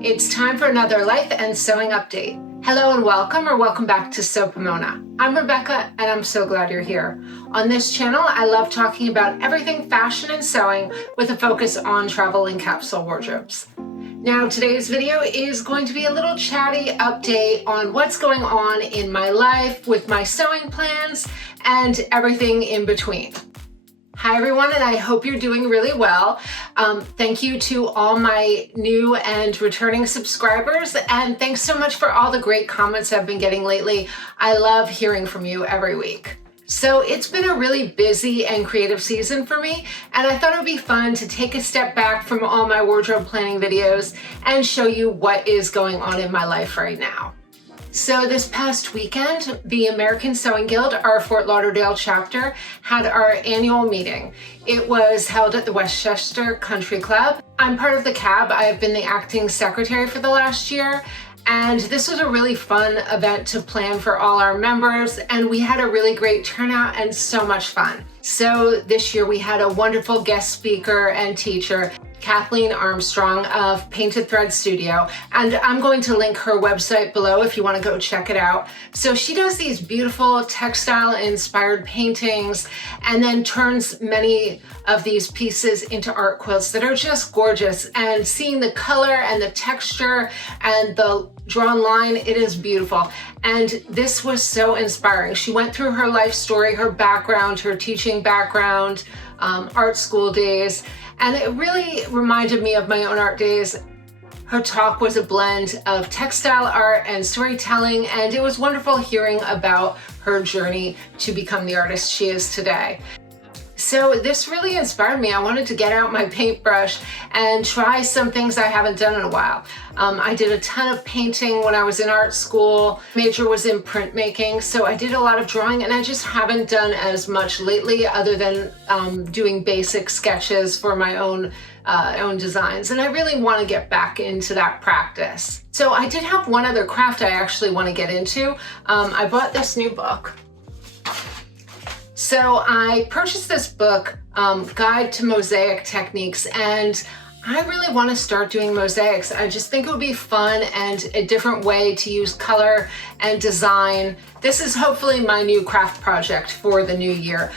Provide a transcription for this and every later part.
It's time for another life and sewing update. Hello and welcome back to Sew Pomona. I'm Rebecca and I'm so glad you're here. On this channel, I love talking about everything fashion and sewing with a focus on travel and capsule wardrobes. Now today's video is going to be a little chatty update on what's going on in my life with my sewing plans and everything in between. Hi everyone, and I hope you're doing really well. Thank you to all my new and returning subscribers, and thanks so much for all the great comments I've been getting lately. I love hearing from you every week. So it's been a really busy and creative season for me, and I thought it would be fun to take a step back from all my wardrobe planning videos and show you what is going on in my life right now. So this past weekend, the American Sewing Guild, our Fort Lauderdale chapter, had our annual meeting. It was held at the Westchester Country Club. I'm part of the CAB. I have been the acting secretary for the last year. And this was a really fun event to plan for all our members, and we had a really great turnout and so much fun. So this year we had a wonderful guest speaker and teacher, Kathleen Armstrong of Painted Thread Studio, and I'm going to link her website below if you want to go check it out. So she does these beautiful textile inspired paintings and then turns many of these pieces into art quilts that are just gorgeous, and seeing the color and the texture and the drawn line, it is beautiful. And this was so inspiring. She went through her life story, her background, her teaching background, art school days, and it really reminded me of my own art days. Her talk was a blend of textile art and storytelling, and it was wonderful hearing about her journey to become the artist she is today. So this really inspired me. I wanted to get out my paintbrush and try some things I haven't done in a while. I did a ton of painting when I was in art school. Major was in printmaking, so I did a lot of drawing, and I just haven't done as much lately other than doing basic sketches for my own designs, and I really want to get back into that practice. So I did have one other craft I actually want to get into. I bought this new book. So I purchased this book, Guide to Mosaic Techniques, and I really want to start doing mosaics. I just think it would be fun and a different way to use color and design. This is hopefully my new craft project for the new year,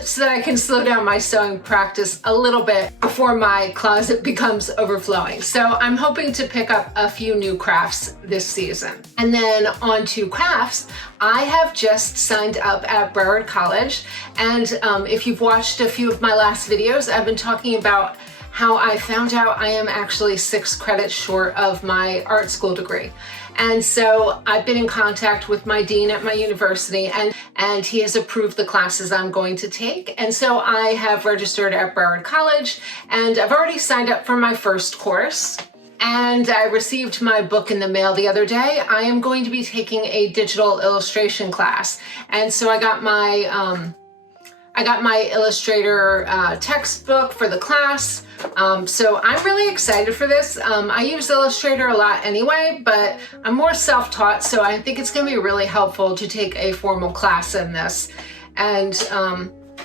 so that I can slow down my sewing practice a little bit before my closet becomes overflowing. So I'm hoping to pick up a few new crafts this season. And then on to crafts, I have just signed up at Broward College, and if you've watched a few of my last videos, I've been talking about how I found out I am actually 6 credits short of my art school degree. And so I've been in contact with my dean at my university, and he has approved the classes I'm going to take. And so I have registered at Broward College, and I've already signed up for my first course. And I received my book in the mail the other day. I am going to be taking a digital illustration class. And so I got my Illustrator textbook for the class. So I'm really excited for this. I use Illustrator a lot anyway, but I'm more self-taught, so I think it's going to be really helpful to take a formal class in this. And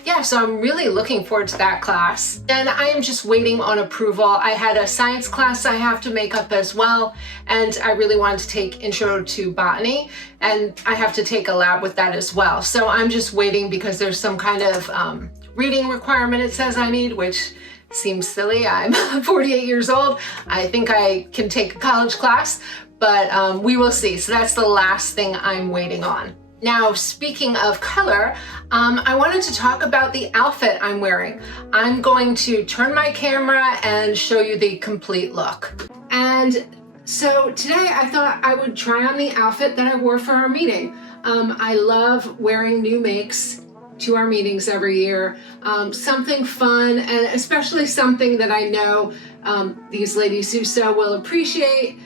yeah, so I'm really looking forward to that class. Then I am just waiting on approval. I had a science class I have to make up as well, and I really wanted to take Intro to Botany, and I have to take a lab with that as well. So I'm just waiting because there's some kind of reading requirement it says I need, which seems silly. I'm 48 years old. I think I can take a college class, but we will see. So that's the last thing I'm waiting on. Now, speaking of color, I wanted to talk about the outfit I'm wearing. I'm going to turn my camera and show you the complete look. And so today I thought I would try on the outfit that I wore for our meeting. I love wearing new makes to our meetings every year. Something fun, and especially something that I know these ladies who sew will appreciate.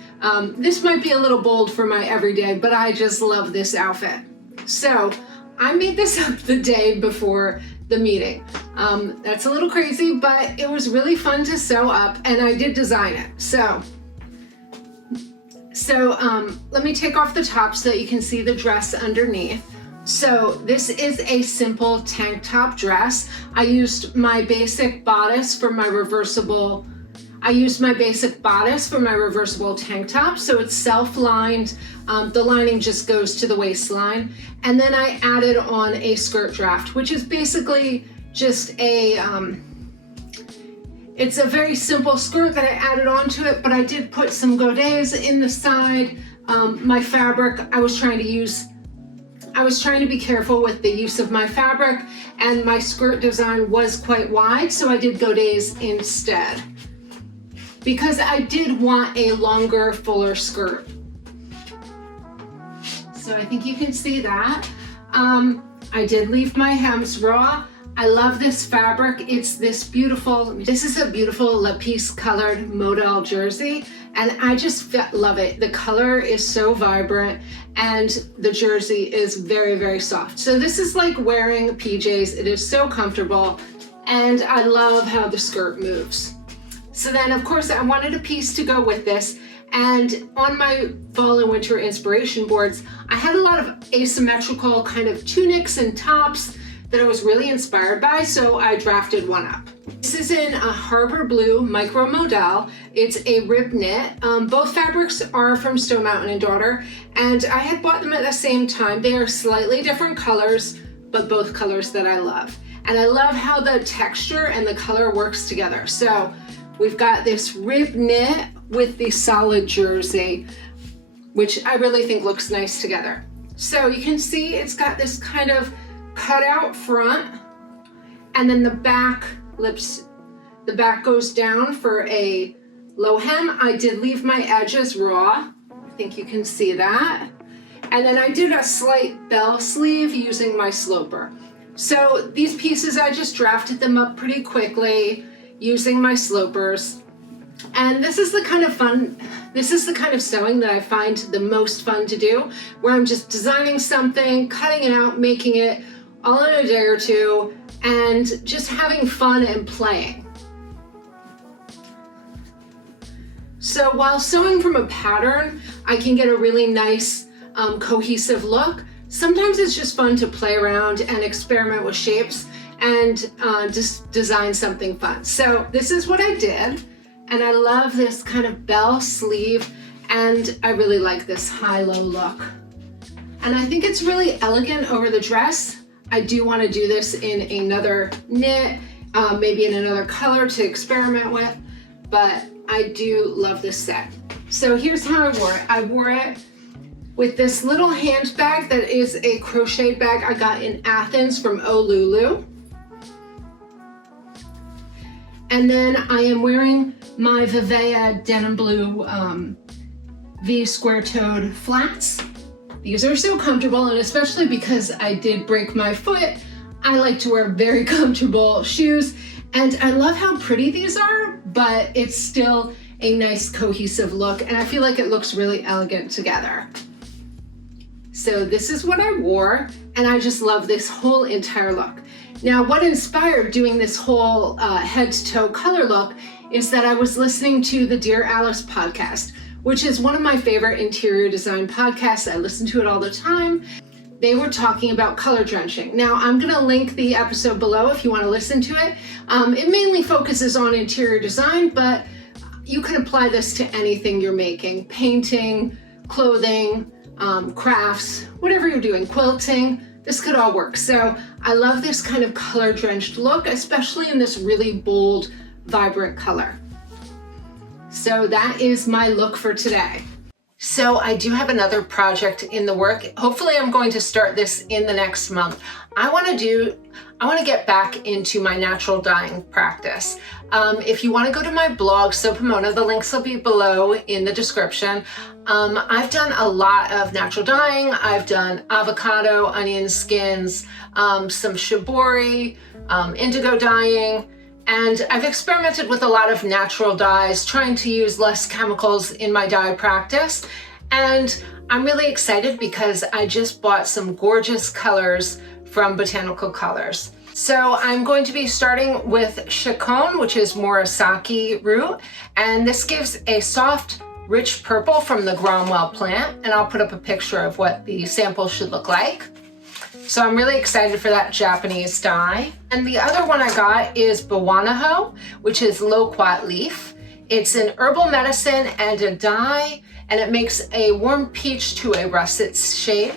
This might be a little bold for my everyday, but I just love this outfit. So I made this up the day before the meeting. That's a little crazy, but it was really fun to sew up, and I did design it. So let me take off the top so that you can see the dress underneath. So this is a simple tank top dress. I used my basic bodice for my reversible I used my basic bodice for my reversible tank top, so it's self-lined. The lining just goes to the waistline. And then I added on a skirt draft, which is basically just a, it's a very simple skirt that I added onto it, but I did put some godets in the side. My fabric, I was trying to be careful with the use of my fabric, and my skirt design was quite wide, so I did godets instead, because I did want a longer, fuller skirt. So I think you can see that. I did leave my hems raw. I love this fabric. It's this is a beautiful Lapis colored Modal Jersey, and I just love it. The color is so vibrant, and the jersey is very, very soft. So this is like wearing PJs. It is so comfortable, and I love how the skirt moves. So then, of course, I wanted a piece to go with this, and on my fall and winter inspiration boards, I had a lot of asymmetrical kind of tunics and tops that I was really inspired by, so I drafted one up. This is in a Harbor Blue Micromodal. It's a rib knit. Both fabrics are from Stonemountain Daughter, and I had bought them at the same time. They are slightly different colors, but both colors that I love. And I love how the texture and the color works together. So we've got this rib knit with the solid jersey, which I really think looks nice together. So you can see it's got this kind of cut out front, and then the back goes down for a low hem. I did leave my edges raw. I think you can see that. And then I did a slight bell sleeve using my sloper. So these pieces, I just drafted them up pretty quickly using my slopers. And this is the kind of sewing that I find the most fun to do, where I'm just designing something, cutting it out, making it all in a day or two, and just having fun and playing. So while sewing from a pattern, I can get a really nice cohesive look. Sometimes it's just fun to play around and experiment with shapes and just design something fun. So this is what I did, and I love this kind of bell sleeve, and I really like this high-low look. And I think it's really elegant over the dress. I do want to do this in another knit, maybe in another color to experiment with, but I do love this set. So here's how I wore it. I wore it with this little handbag that is a crochet bag I got in Athens from Olulu. And then I am wearing my Vivea denim blue V square-toed flats. These are so comfortable, and especially because I did break my foot, I like to wear very comfortable shoes. And I love how pretty these are, but it's still a nice cohesive look, and I feel like it looks really elegant together. So this is what I wore, and I just love this whole entire look. Now, what inspired doing this whole head to toe color look is that I was listening to the Dear Alice podcast, which is one of my favorite interior design podcasts. I listen to it all the time. They were talking about color drenching. Now, I'm gonna link the episode below if you wanna listen to it. It mainly focuses on interior design, but you can apply this to anything you're making: painting, clothing, crafts, whatever you're doing, quilting. This could all work. So I love this kind of color drenched look, especially in this really bold, vibrant color. So that is my look for today. So I do have another project in the work. Hopefully I'm going to start this in the next month. I want to get back into my natural dyeing practice. If you want to go to my blog, So Pomona, the links will be below in the description. I've done a lot of natural dyeing. I've done avocado, onion skins, some shibori, indigo dyeing, and I've experimented with a lot of natural dyes, trying to use less chemicals in my dye practice. And I'm really excited because I just bought some gorgeous colors from Botanical Colors. So I'm going to be starting with Chacon, which is Murasaki root, and this gives a soft, rich purple from the Cromwell plant, and I'll put up a picture of what the sample should look like. So I'm really excited for that Japanese dye. And the other one I got is Bawanaho, which is loquat leaf. It's an herbal medicine and a dye, and it makes a warm peach to a russet shade.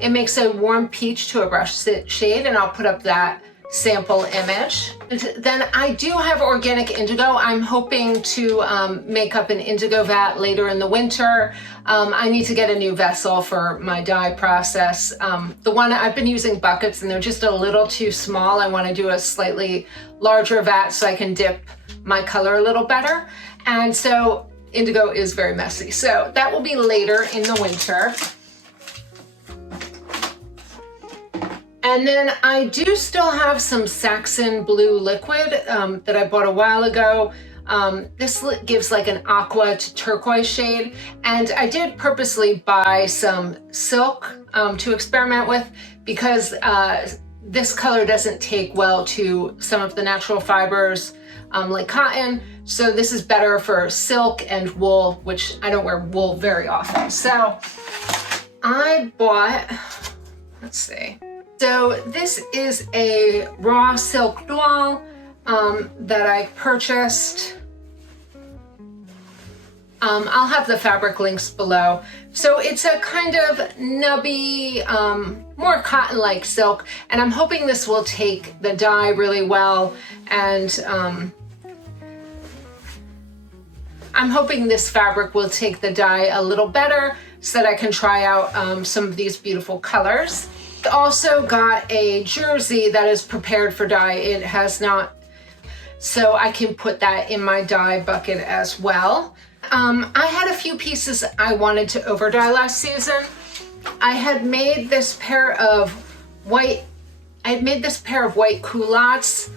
It makes a warm peach to a russet shade, and I'll put up that sample image. And then I do have organic indigo. I'm hoping to make up an indigo vat later in the winter. I need to get a new vessel for my dye process. The one I've been using buckets and they're just a little too small. I want to do a slightly larger vat so I can dip my color a little better. And so indigo is very messy. So that will be later in the winter. And then I do still have some Saxon blue liquid that I bought a while ago. This gives like an aqua to turquoise shade. And I did purposely buy some silk to experiment with because this color doesn't take well to some of the natural fibers like cotton. So this is better for silk and wool, which I don't wear wool very often. So I bought, let's see. So this is a raw silk doll that I purchased. I'll have the fabric links below. So it's a kind of nubby, more cotton-like silk, and I'm hoping this will take the dye really well, and I'm hoping this fabric will take the dye a little better so that I can try out some of these beautiful colors. Also got a jersey that is prepared for dye. It has not, so I can put that in my dye bucket as well. I had a few pieces I wanted to over dye last season. I had made this pair of white culottes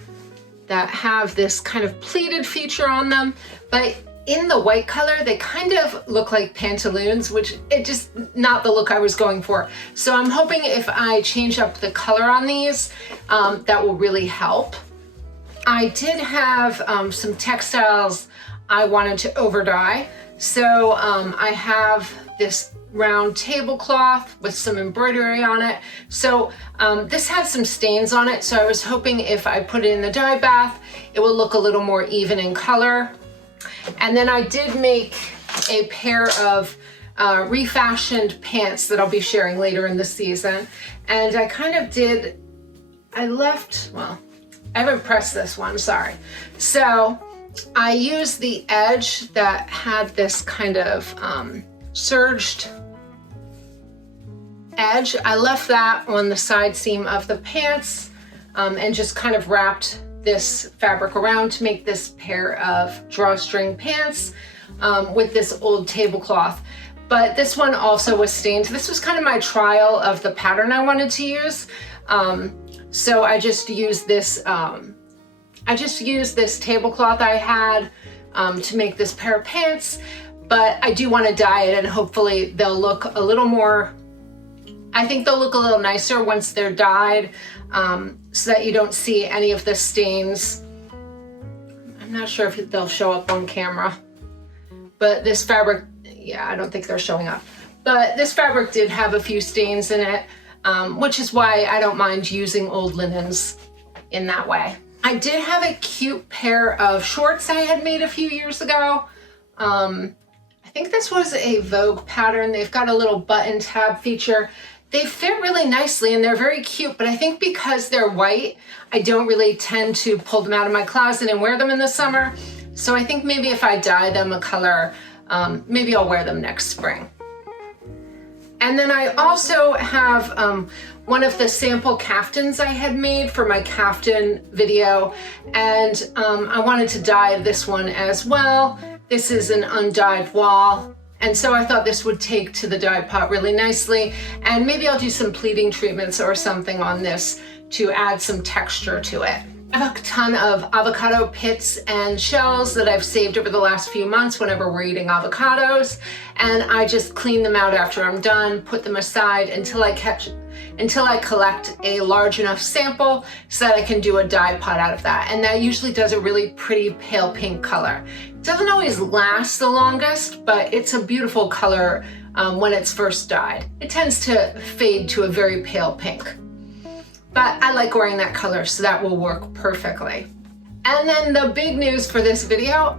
that have this kind of pleated feature on them, but in the white color, they kind of look like pantaloons, which it just not the look I was going for. So I'm hoping if I change up the color on these, that will really help. I did have some textiles I wanted to over dye. So I have this round tablecloth with some embroidery on it. So this has some stains on it. So I was hoping if I put it in the dye bath, it will look a little more even in color. And then I did make a pair of refashioned pants that I'll be sharing later in the season. And I kind of did, I haven't pressed this one, sorry. So I used the edge that had this kind of serged edge. I left that on the side seam of the pants and just kind of wrapped this fabric around to make this pair of drawstring pants with this old tablecloth. But this one also was stained. This was kind of my trial of the pattern I wanted to use. So I just used this tablecloth I had to make this pair of pants, but I do want to dye it and hopefully they'll look a little more, I think they'll look a little nicer once they're dyed, so that you don't see any of the stains. I'm not sure if they'll show up on camera, but this fabric, yeah, I don't think they're showing up. But this fabric did have a few stains in it, which is why I don't mind using old linens in that way. I did have a cute pair of shorts I had made a few years ago. I think this was a Vogue pattern. They've got a little button tab feature. They fit really nicely and they're very cute, but I think because they're white, I don't really tend to pull them out of my closet and wear them in the summer. So I think maybe if I dye them a color, maybe I'll wear them next spring. And then I also have one of the sample caftans I had made for my caftan video, and I wanted to dye this one as well. This is an undyed wall, and so I thought this would take to the dye pot really nicely, and maybe I'll do some pleating treatments or something on this to add some texture to it. I have a ton of avocado pits and shells that I've saved over the last few months whenever we're eating avocados, and I just clean them out after I'm done, put them aside until I collect a large enough sample so that I can do a dye pot out of that. And that usually does a really pretty pale pink color. It doesn't always last the longest, but it's a beautiful color when it's first dyed. It tends to fade to a very pale pink. But I like wearing that color, so that will work perfectly. And then the big news for this video,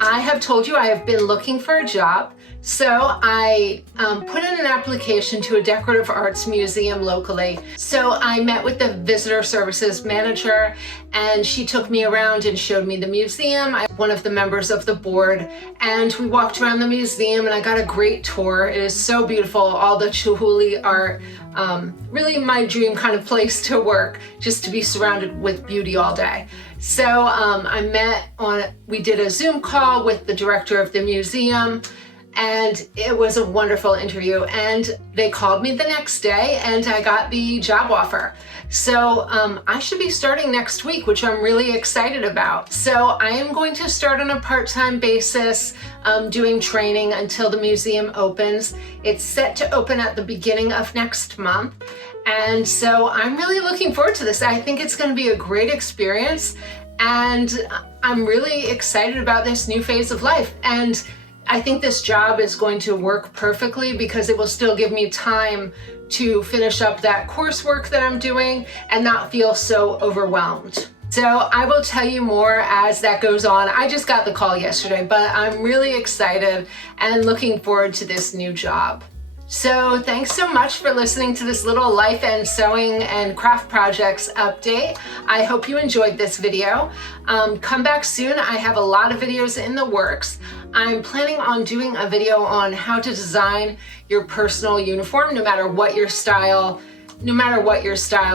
I have told you I have been looking for a job, so I put in an application to a decorative arts museum locally. So I met with the visitor services manager, and she took me around and showed me the museum. I'm one of the members of the board, and we walked around the museum and I got a great tour. It is so beautiful, all the Chihuly art. Really my dream kind of place to work, just to be surrounded with beauty all day. So we did a Zoom call with the director of the museum, and it was a wonderful interview, and they called me the next day and I got the job offer. So I should be starting next week, which I'm really excited about. So I am going to start on a part-time basis, doing training until the museum opens. It's set to open at the beginning of next month. And so I'm really looking forward to this. I think it's going to be a great experience, and I'm really excited about this new phase of life. And I think this job is going to work perfectly because it will still give me time to finish up that coursework that I'm doing and not feel so overwhelmed. So I will tell you more as that goes on. I just got the call yesterday, but I'm really excited and looking forward to this new job. So thanks so much for listening to this little life and sewing and craft projects update. I hope you enjoyed this video. Come back soon. I have a lot of videos in the works. I'm planning on doing a video on how to design your personal uniform, no matter what your style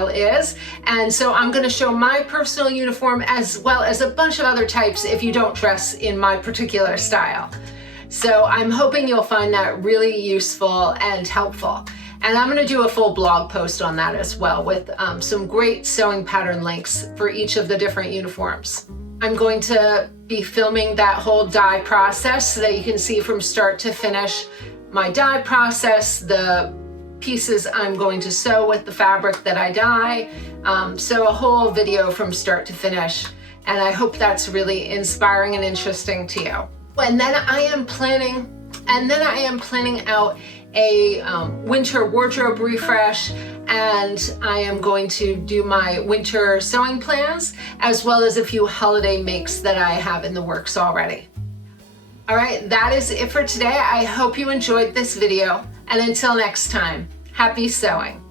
is. And so I'm going to show my personal uniform as well as a bunch of other types if you don't dress in my particular style. So I'm hoping you'll find that really useful and helpful. And I'm going to do a full blog post on that as well, with some great sewing pattern links for each of the different uniforms. I'm going to be filming that whole dye process so that you can see from start to finish my dye process, the pieces I'm going to sew with the fabric that I dye. So a whole video from start to finish. And I hope that's really inspiring and interesting to you. And then I am planning out a winter wardrobe refresh, and I am going to do my winter sewing plans, as well as a few holiday makes that I have in the works already. All right, that is it for today. I hope you enjoyed this video, and until next time, happy sewing.